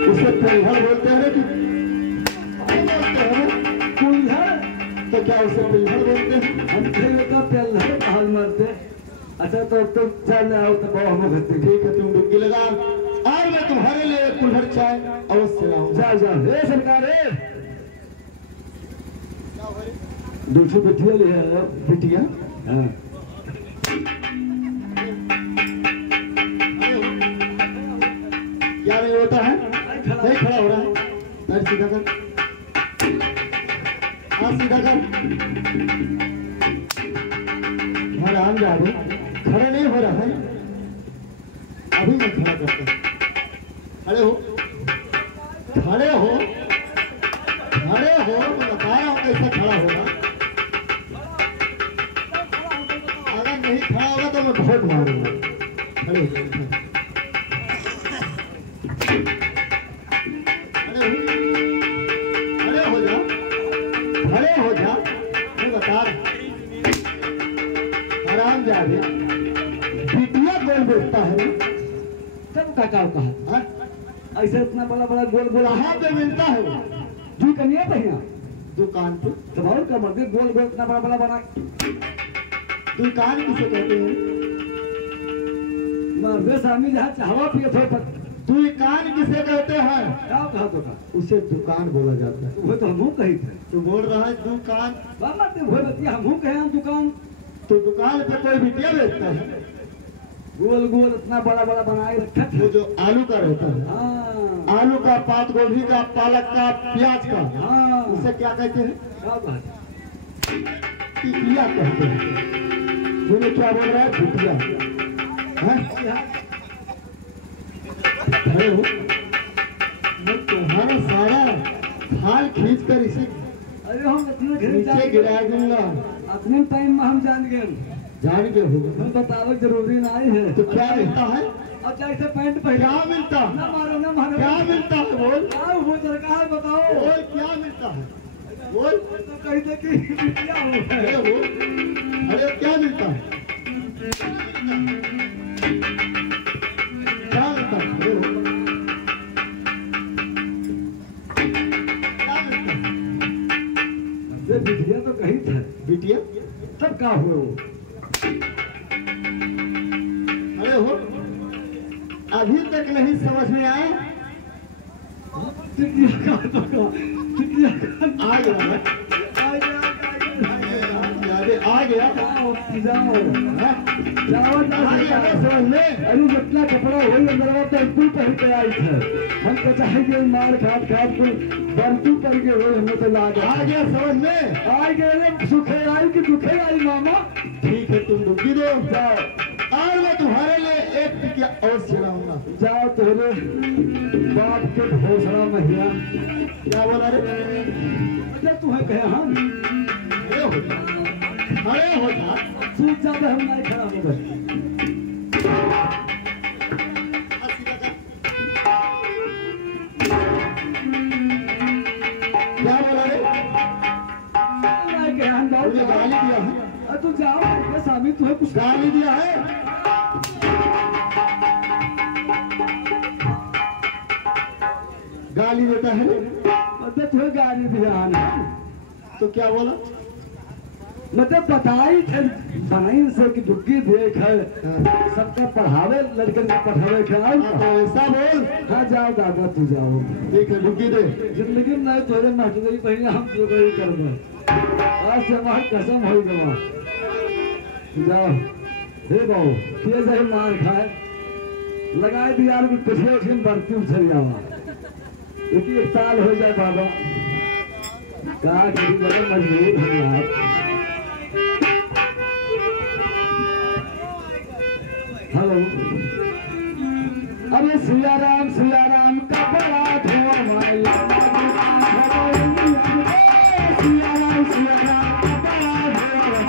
उसे पिल्हड़ बोलते हैं कि बोलते हैं कोई है तो क्या उसे पिल्हड़ बोलते हैं? हम तो पिल्हड़ हाल मारते। अच्छा तो तुम चल आओ तो बहुत हम करते। ठीक है तुम डुबकी लगा और मैं तुम्हारे लिए कुल्हड़ चाय अवश्य लाऊंगा। जा जा हे सरकार रे दूसरी बिटिया ले आया। बिटिया हाँ क्या नहीं होता है? नहीं खड़ा हो रहा है। पैर सीधा कर, हाथ सीधा कर। आराम जा रहे, खड़े नहीं हो रहा है। अभी मैं खड़ा करता हूँ। खड़े हो, खड़े हो, खड़े हो। मैं बता रहा हूँ कैसे खड़ा होगा। अगर नहीं खड़ा होगा तो मैं बहुत मारूंगा। खड़े हो, खड़े हो जा, खड़े हो जा। मैं बता रहा हूँ। आराम जा रहे। बिटिया गोल बेचता है सब काका कहा ऐसे इतना बड़ा बड़ा गोल गोल कहाँ पे मिलता है वो? जी कन्या भैया दुकान पे। समाल का मर्दे गोल गोल इतना बड़ा बड़ा बना। दुकान किसे कहते हैं? मर्दे स्वामी जहाँ चाहवा पिए थे पर दुकान किसे कहते हैं? क्या कहा तो का उसे दुकान बोला जाता है। वो तो हमहू कही थे। तो बोल रहा है दुकान। बाबा ते वो बतिया हमहू कहे दुकान। तो दुकान पे कोई बिटिया बेचता है। गोल गोल इतना बड़ा बड़ा बनाए रखा वो जो आलू का रहता है, हाँ आलू का, पात गोभी का, पालक का, प्याज का, हाँ उसे क्या कहते हैं? क्या बात टिकिया कहते हैं। तूने क्या बोल रहा है? बिटिया है? खड़े हो। मैं तुम्हारा सारा खाल खींच कर इसे अरे हम इतने घर नीचे गिरा दूंगा। अपने टाइम में हम जान गए। जान के होगा हम बताओ जरूरी नहीं है। तो क्या मिलता है? अच्छा ऐसे पैंट पहन क्या मिलता है? ना मारो ना मारो। क्या मिलता है? बोल, क्या वो सरकार बताओ। बोल क्या मिलता है? बोल। तो कही थे कि क्या हो अरे वो, अरे क्या मिलता है? क्या मिलता है? अरे वो, क्या मिलता है? बिटिया तो कही था। बिटिया तब क्या हो अरे हो, अभी तक नहीं समझ में आया? टिकिया का तो का टिकिया का आ गया है? आ गया जाओ हाँ? जाओ आ गया है समझ में? अरे जितना कपड़ा वही अंदर तो तू पहन के आई थे। हम तो चाहेंगे मार खाट खाट को बंतू पर के हुए हमें तो ला आ गया समझ में? आ गए सुखे आई कि दुखे आई मामा। ठीक है तुम डुबकी दो। जाओ और मैं तुम्हारे लिए एक टिकिया और सिलाऊंगा। जाओ तेरे बाप के घोषणा महिला। क्या बोला रे? अच्छा तुम्हें कहे हम खड़े हो जा, खड़े हो जा। सूझ जाते हम नहीं खड़ा हो गए। क्या बोला रे? तुमने गाली दिया है? तू जाओ स्वामी तुम्हें कुछ गाली दिया है? गाली देता है? मतलब तुम्हें गाली ध्यान है। तो क्या बोला? मतलब बताई थे बनाई से कि दुग्गी देख है सबका पढ़ावे लड़कन को पढ़ावे ख्याल तो ऐसा बोल। हाँ जाओ दादा तू जाओ। ठीक है डुबकी दे। जिंदगी में नहीं थोड़े मास्टरी पहले हम जो कोई कर आज से हमारी कसम हो गवा। जाओ हे बाबू किए जाए मार खाए लगाए दिया पिछले उठे बढ़ती उछल जावा। एक साल हो जाए बाबा कहा कि बड़े मजबूत हैं आप। हेलो अरे सिया राम का बड़ा धुआं माया सिया राम का बड़ा धुआं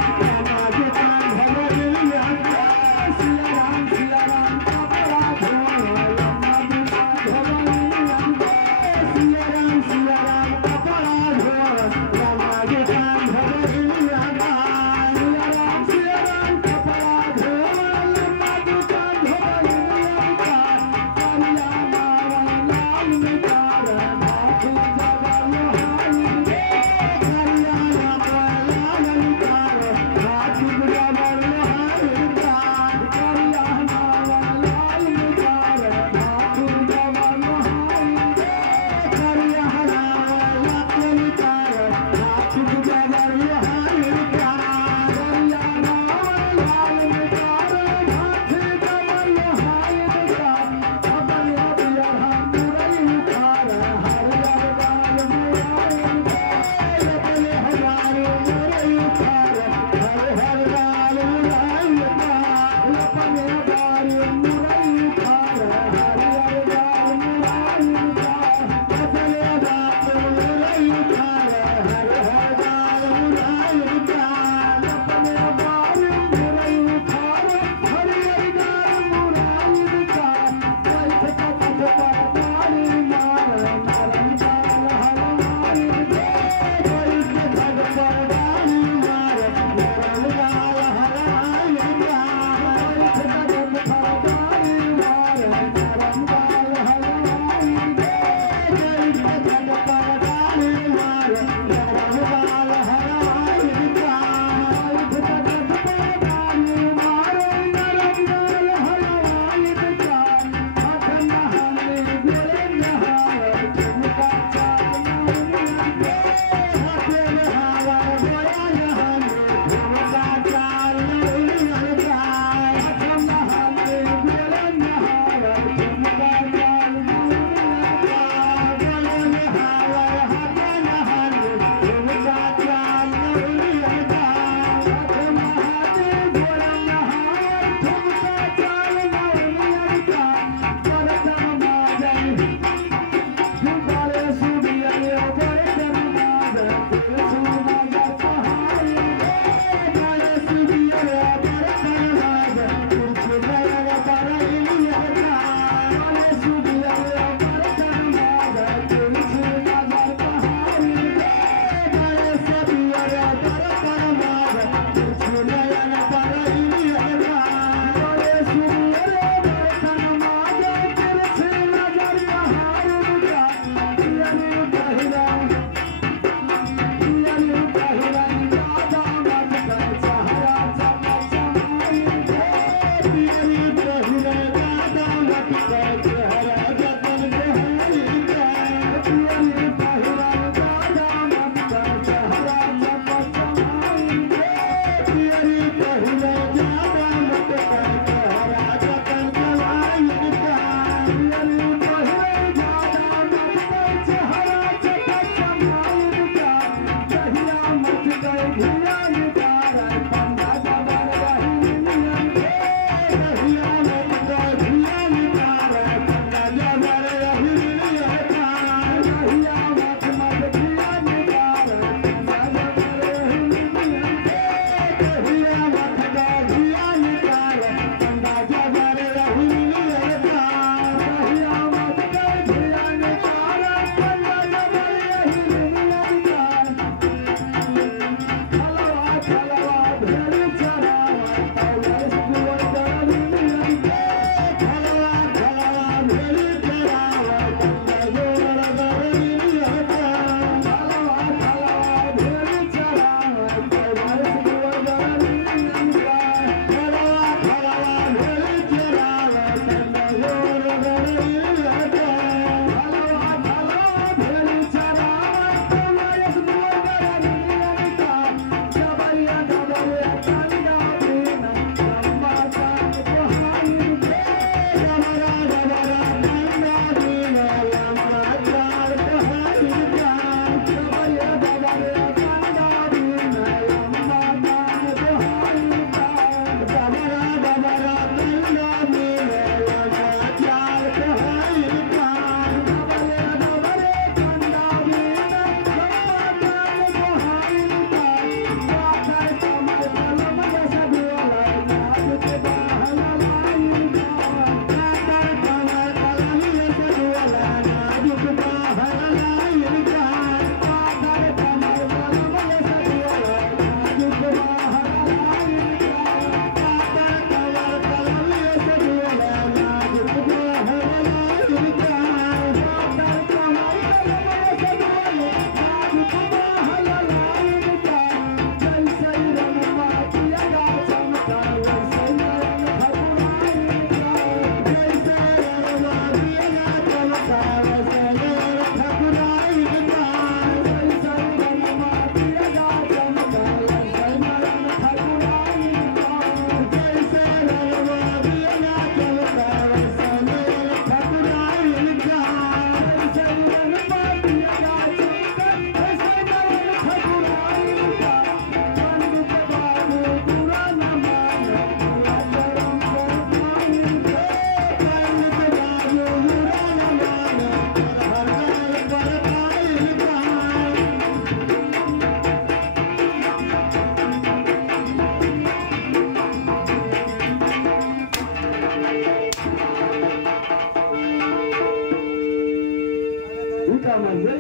ये क्या मान गए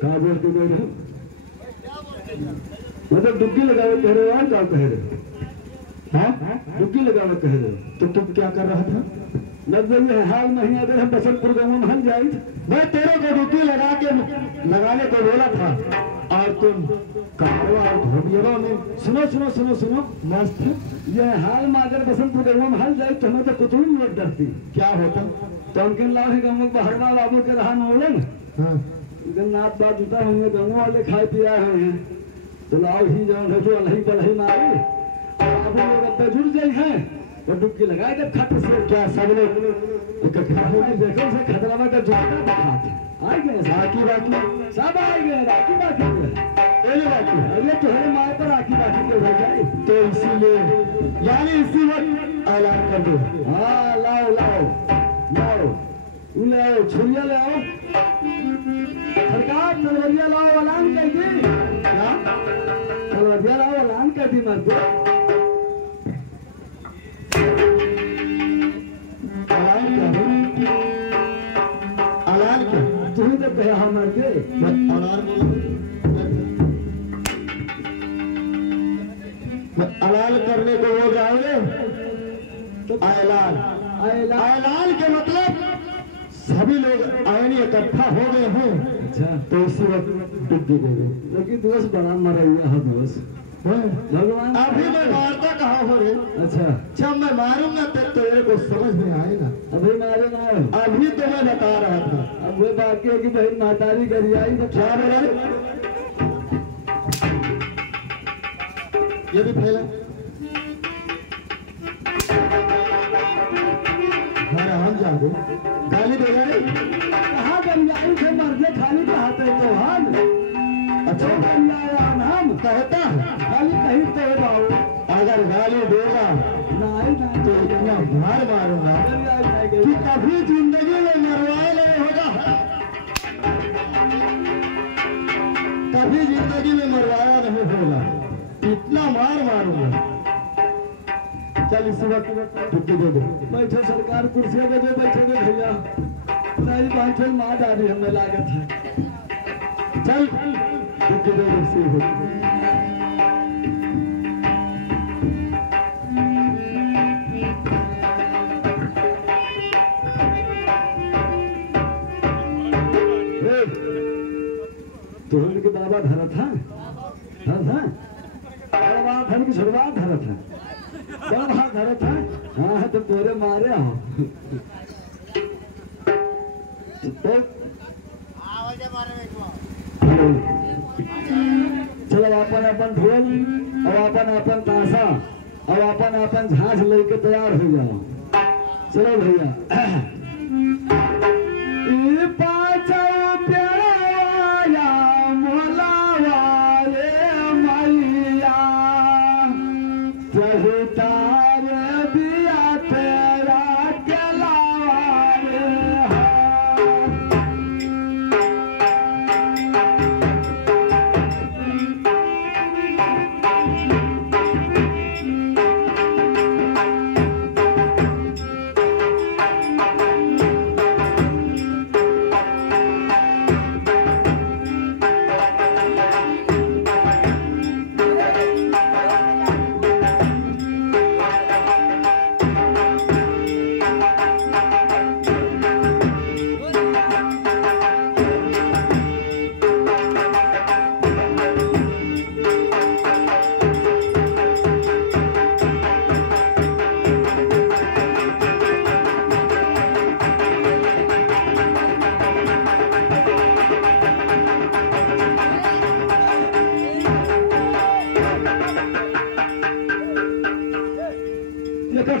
कहा बोलते दे रहे मतलब डुबकी लगावे कह रहे हो और क्या कह रहे हो हाँ डुबकी लगावे कह रहे हो तो तुम क्या कर रहा था? नजर ये हाल नहीं अगर हम बसंतपुर गाँव में हल जाए मैं तेरे को डुबकी लगाने को बोला था और तुम कारवा और धोबियों ने सुनो सुनो सुनो सुनो मस्त ये हाल में अगर बसंतपुर गाँव में हल जाए तो हमें तो कुछ भी नहीं डरती क्या होता? तो उनके लाभ है गाँव बहरवा बाबू के रहा मोले हाँ नाथ बात जूता होंगे गाँव वाले खाए पिया हुए हैं तो लाभ ही जो है जो अलही बढ़ही मारे और अब लोग अब जुड़ जाए हैं तो डुबकी लगाए जब खट से क्या सब लोग इकट्ठा हो गए? देखो से खतरा में का जूता दिखाते आ गए राखी बाकी सब आ गए राखी बाकी पहले बाकी अरे तुम्हारे माए पर राखी बाकी के हो जाए तो इसीलिए यानी इसी वक्त ऐलान कर दो। हाँ लाओ लाओ लाओ लाओ छुरिया लाओ सरकार तलवरिया लाओ ऐलान कर दी क्या तलवरिया लाओ ऐलान कर दी मत ऐलान क्या है? ऐलान क्या? तुम्हें तो कहा हम मर गए ऐलान ऐलान करने को बोल रहा हूँ तो ऐलान ऐलान के मतलब सभी लोग आयनी इकट्ठा हो गए हैं अच्छा तो इसी वक्त डुबकी दे गए। लेकिन दोस्त बड़ा मरा हुआ है दोस्त भगवान अभी मैं मारता कहा हो रे? अच्छा जब मैं मारूंगा तब तो तेरे को समझ में आएगा। अभी मारे ना अभी तो मैं बता रहा था। अब वो बाकी है कि बहन मातारी करी आई तो क्या बोला? ये भी फैला हम जा दो गाली देगा रे? कहाँ गंजाई थे मर्दे खाली बहाते चौहान अच्छा नाम कहता है खाली कहीं तो बाबू अगर गाली देगा नहीं तो इतना मार मारूंगा कि कभी जिंदगी में मरवाए नहीं होगा। कभी जिंदगी में मरवाया नहीं होगा, इतना मार मारूंगा। चल इसी वक्त डुबकी दे दे। बैठे सरकार कुर्सियों पे जो बैठे हुए भैया नहीं बांचल मार डाली हमें लागत है चल डुबकी दे दे इसी वक्त। तुहन के बाबा धरत है बड़ा धन की शुरुआत धरत है बड़ा भाग धरत है हाँ है तो तोरे मारे हो तो चलो अपन अपन ढोल और अपन अपन ताशा और अपन अपन झांझ लेके तैयार हो जाओ। चलो भैया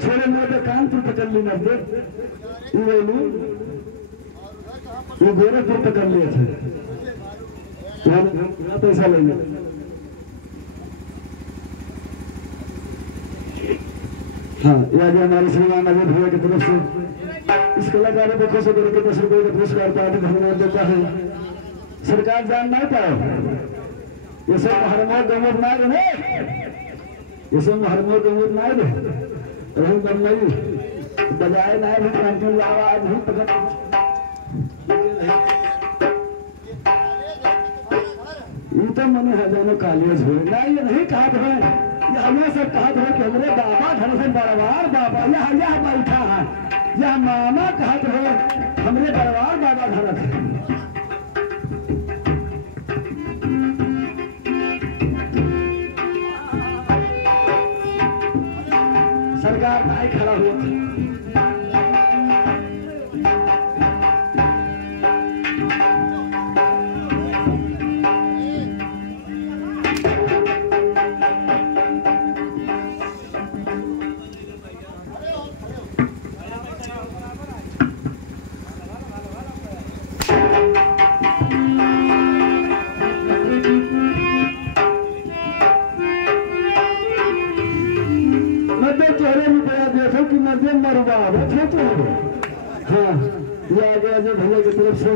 छोड़े मोटे कान पर पकड़ ली नब्बे वो गोरखपुर पकड़ लिए थे पैसा लेंगे हाँ या जो हमारे श्रीमान अजय भैया की तरफ से इस कलाकार को खुश होकर के 10 रुपये का पुरस्कार पार्टी धन्यवाद देता है। सरकार जान नहीं पाओ ये सब हरमोर गमोर ना रहे ये सब हरमोर गमोर ना रहे नहीं बजाए ना आवाज नहीं पकड़ तो मन है दोनों कॉलेज हुए ना, ये नहीं कहा है, ये हमें सब कहा है कि हमारे बाबा घर से बड़वार बाबा यह बैठा है, यह मामा कहा है हमारे बड़वार बाबा घर है। सरकार नहीं खड़ा हुआ था। हाँ, ये आ गया जो भैया की तरफ से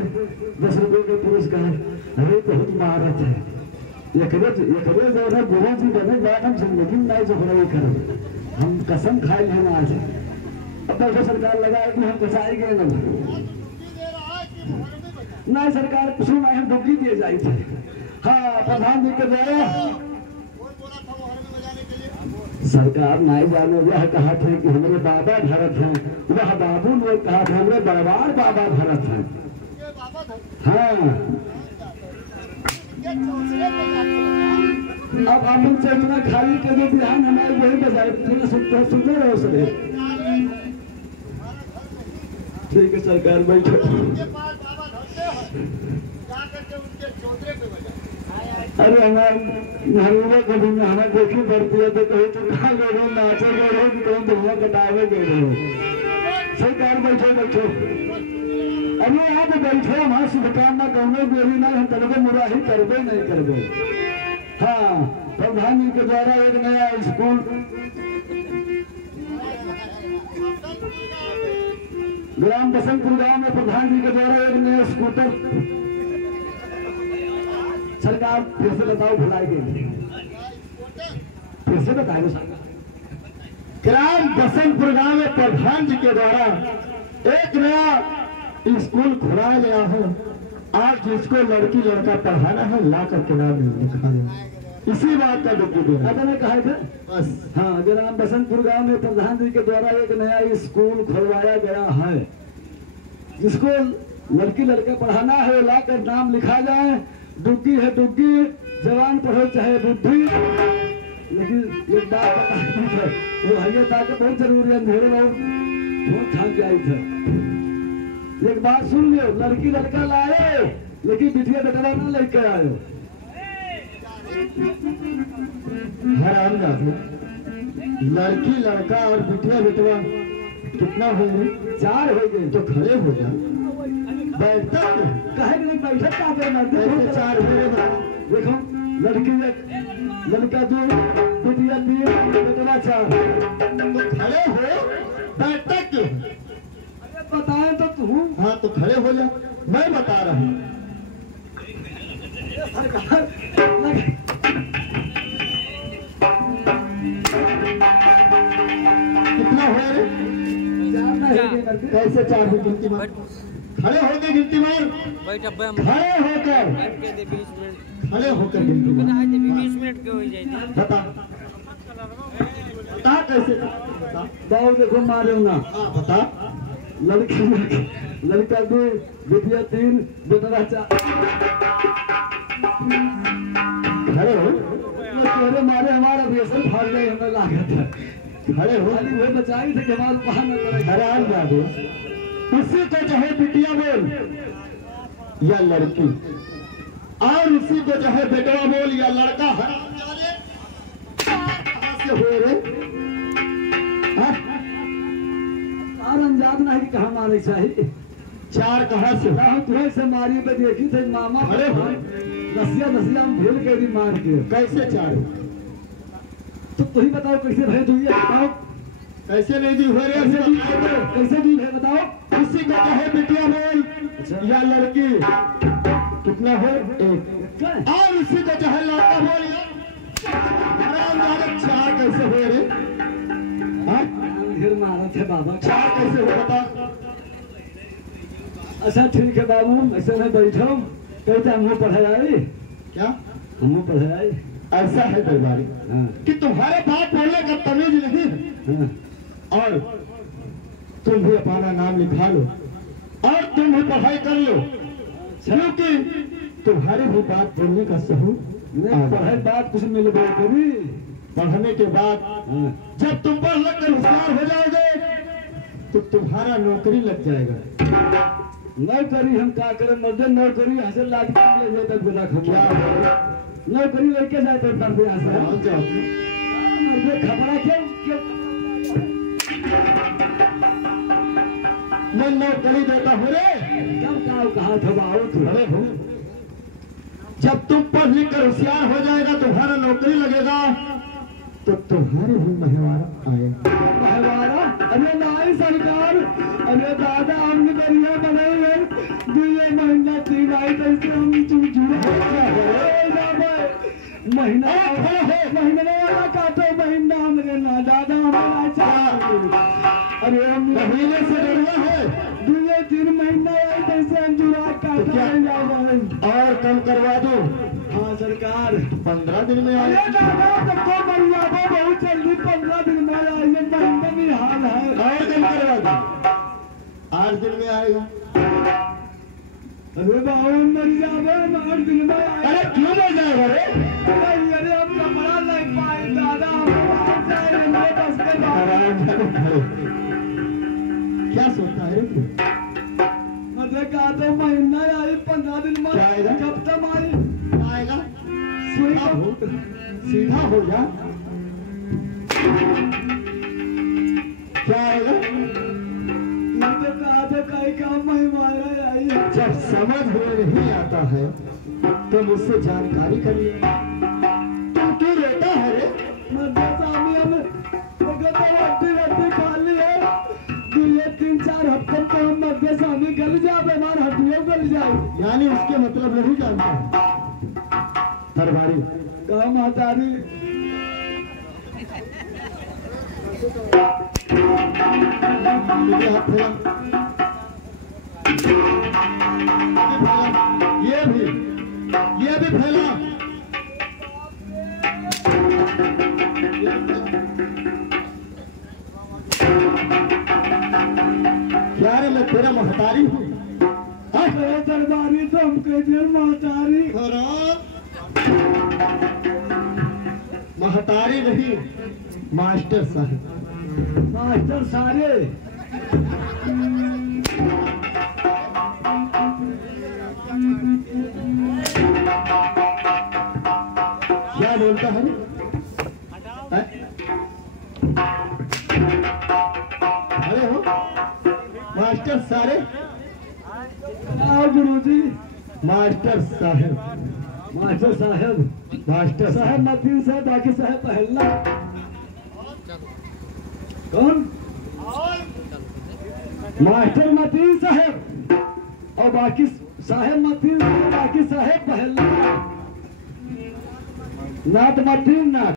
10 रुपए का पुरस्कार। अरे बहुत महारत है ये जो है गुरु जी बने बात हम जिंदगी में नहीं जो करें, हम कसम खाए हैं आज। अब तो सरकार लगा कि हम कसाएंगे नहीं, सरकार कुछ नहीं, हम डुबकी दिए जाए थे। हाँ, प्रधान जी के द्वारा सरकार नहीं जाने यह कहा था कि हमारे बाबा भरत हैं, वह बाबू ने कहा था हमारे बड़वार बाबा भरत हैं। हाँ, अब अपन चलना खाली के जो बिहान हमारे वही बजाय सुनते रहो सर। ठीक है सरकार बैठो। अरे हमारे कभी हमें देखी पड़ती है तो कहीं तो कहाँ गए रहो, नाचे गए रहो कि कहीं दुनिया कटावे गए रहो। सरकार बैठो बैठो, अरे आप बैठो, हमारे शुभकामना कहने गोली ना हम करबे मुराही करबे नहीं करबे। हाँ, प्रधान जी के द्वारा एक नया स्कूल ग्राम बसंतपुर गांव में प्रधान जी के द्वारा एक नया स्कूटर सरकार फिर से बताओ भुलाई गई, फिर से बताओ। ग्राम बसंतपुर गांव में प्रधान जी के द्वारा एक नया स्कूल खोला गया है। आज जिसको लड़की लड़का पढ़ाना है ला करके नाम लिखा देना, इसी बात का डुबकी देना। मैंने कहा था बस। हाँ, ग्राम बसंतपुर गांव में प्रधान जी के द्वारा एक नया स्कूल खुलवाया गया है। जिसको लड़की लड़का पढ़ाना है ला कर नाम लिखा जाए। डुग्गी है डुग्गी, जवान पढ़ो चाहे बुद्धि। लेकिन एक बात बताती है, वो हरिया ताकत बहुत जरूरी है, मेरे लोग बहुत थक गए थे। एक बात सुन लियो, लड़की लड़का लाए लेकिन बिटिया बेटा ना लेकर आयो। हराम जाते, लड़की लड़का और बिटिया बेटवा कितना हो गए? 4 हो गए। तो खड़े हो जा, बैठता कहे नहीं बैठक का करना। 4 देखो, लड़की लड़का 2, बिटिया 3, बेटवा 4। तो खड़े हो, बैठता क्यों? अरे बताए तो तू। हाँ, तो खड़े हो जा, मैं बता रहा हूँ। कितना हो रे? कैसे 4 की गिनती मार? खड़े होकर गिनती मार। खड़े होकर, खड़े होकर गिनती मार। 20 मिनट के हो जाए। बता बता कैसे बता। बाबू देखो मारूंगा। हाँ बता। लड़का 2, बिटिया 3, बेटा 4। खड़े हो। तेरे मारे हमारा व्यसन फाड़ गए, हमें लागत है। खड़े हो। खाली वही बचाई थे कि हमारे वहां न करे। हैरान जादू, उसी को चाहे बिटिया बोल या लड़की, और उसी को चाहे बेटवा बोल या लड़का। कहां से हुए रे? अंजाद नहीं कहा मारे चाहिए। 4 कहां से? तुम्हें से मारी पे देखी थे मामा। अरे भाई, नसिया हम भेल के भी मार के। कैसे 4? तो तुम ही बताओ कैसे भय दुई है, बताओ कैसे नहीं दी हुए रे? कैसे दी है बताओ। उसी को चाहे बिटिया बोल या लड़की, कितना हो? 1। और उसी को चाहे लड़का बोल या 4 कैसे हुए रे? ढेर मारा थे बाबा। 4 कैसे हुए बता। अच्छा ठीक है बाबू, ऐसे में बैठो, कहते हम पढ़ाई। क्या हम पढ़ाई। ऐसा है दरबारी हाँ कि तुम्हारे बात बोलने का तमीज नहीं है हाँ और तुम भी अपना नाम लिखा लो और तुम भी पढ़ाई कर लो क्योंकि तुम्हारे भी बात बोलने का सहूर नहीं पढ़ाई बात कुछ मिल गई कभी। पढ़ने के बाद हाँ जब तुम पढ़ लग कर होशियार हो जाओगे तो तुम्हारा नौकरी लग जाएगा। नौकरी हम क्या करें मर्दे नौकरी यहाँ से लाद के ले जाए तक बेटा क्या खबर नौकरी लेके जाए तो कर दे यहाँ से हो जाओ मर्दे खबर क्यों क्यों मैं नौकरी देता हूँ रे कब कहा था बाबू तू अरे हो जब तुम पढ़ लिख कर होशियार हो जाएगा तुम्हारा नौकरी लगेगा तो तुम्हारे भी महवारा आएगा। हमारा अरे नाई सरकार अरे दादा हमने बढ़िया बनाए हैं 2 महीना 3 आई तो इससे हम तुम जुड़ा महीना वाला काटो महीना हमने ना दादा हमारा चाह अरे हम महीने से डरना है 2-3 महीना आई तो इससे हम जुड़ा काटो और कम करवा दो। हाँ सरकार 15 दिन में अरे आएगा दादा सबको बढ़िया बहुत जल्दी 15 दिन में आइए महीने में हाल है और कम करवा दो 8 दिन में आएगा। अरे बाबू मर जावे 8 दिन में आएगा। अरे क्यों मर जाएगा रे अरे हम कपड़ा नहीं पाए दादा हम जाए मेरे बस के बाहर क्या सोचता है तू? अरे कहा तो महीना आई 15 दिन में क्या आएगा? कब तक आई आएगा सीधा सीधा हो जा क्या आएगा? मुझे कहा तो कहीं काम नहीं मारा आई जब समझ में नहीं आता है तो मुझसे जानकारी करिए। तुम क्यों रोता है रे? मध्य स्वामी हम रोटी खा ली है 2-3-4 हफ्ते तो हम मध्य स्वामी गल जाए हमारे हड्डियों गल जाए यानी उसके मतलब नहीं जानता है। दरबारी कहा मातारी मुझे हाथ फैला। ये भी फैला। क्या रे मैं तेरा महतारी हूँ? अरे दरबारी तो हम कहते मातारी महतारी नहीं मास्टर साहब। मास्टर सारे क्या बोलता है? अरे हो मास्टर सारे गुरुजी मास्टर साहब मास्टर साहब मास्टर साहब नतीन साहब बाकी साहब पहला कौन मास्टर नतीन साहब और बाकी साहब नतीन साहब बाकी साहब पहला नाथ मतीन नाथ